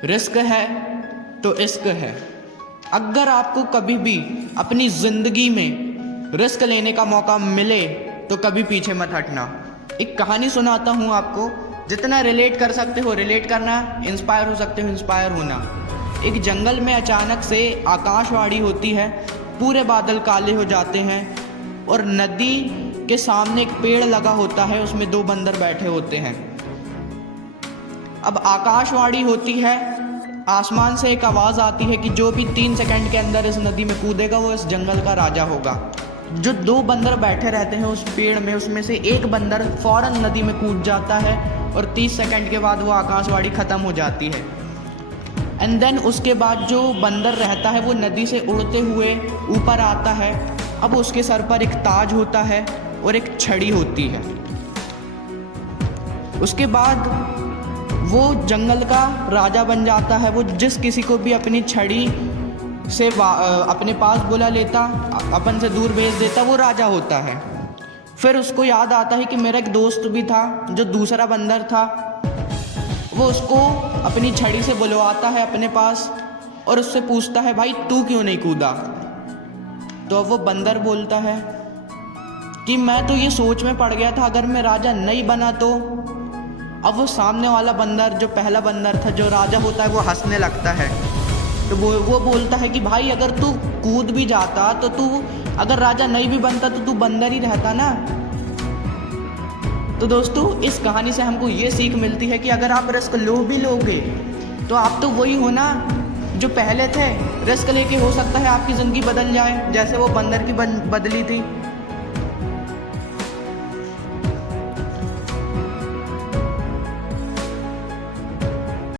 Risk है तो इश्क है। अगर आपको कभी भी अपनी ज़िंदगी में रिस्क लेने का मौका मिले तो कभी पीछे मत हटना। एक कहानी सुनाता हूँ आपको, जितना रिलेट कर सकते हो रिलेट करना, इंस्पायर हो सकते हो इंस्पायर होना। एक जंगल में अचानक से आकाशवाणी होती है, पूरे बादल काले हो जाते हैं और नदी के सामने एक पेड़ लगा होता है, उसमें दो बंदर बैठे होते हैं। अब आकाशवाणी होती है, आसमान से एक आवाज़ आती है कि जो भी 3 सेकंड के अंदर इस नदी में कूदेगा वो इस जंगल का राजा होगा। जो दो बंदर बैठे रहते हैं उस पेड़ में, उसमें से एक बंदर फौरन नदी में कूद जाता है और 30 सेकंड के बाद वो आकाशवाणी ख़त्म हो जाती है। एंड देन उसके बाद जो बंदर रहता है वो नदी से उड़ते हुए ऊपर आता है। अब उसके सर पर एक ताज होता है और एक छड़ी होती है। उसके बाद वो जंगल का राजा बन जाता है। वो जिस किसी को भी अपनी छड़ी से अपने पास बुला लेता, अपन से दूर भेज देता, वो राजा होता है। फिर उसको याद आता है कि मेरा एक दोस्त भी था जो दूसरा बंदर था। वो उसको अपनी छड़ी से बुलवाता है अपने पास और उससे पूछता है, भाई तू क्यों नहीं कूदा? तो अब वो बंदर बोलता है कि मैं तो ये सोच में पड़ गया था, अगर मैं राजा नहीं बना तो। अब वो सामने वाला बंदर, जो पहला बंदर था जो राजा होता है, वो हंसने लगता है। तो वो बोलता है कि भाई अगर तू कूद भी जाता तो तू अगर राजा नहीं भी बनता तो तू बंदर ही रहता ना। तो दोस्तों, इस कहानी से हमको ये सीख मिलती है कि अगर आप रिस्क लो भी लोगे तो आप तो वही हो ना जो पहले थे। रिस्क लेके हो सकता है आपकी ज़िंदगी बदल जाए, जैसे वो बंदर की बदली थी।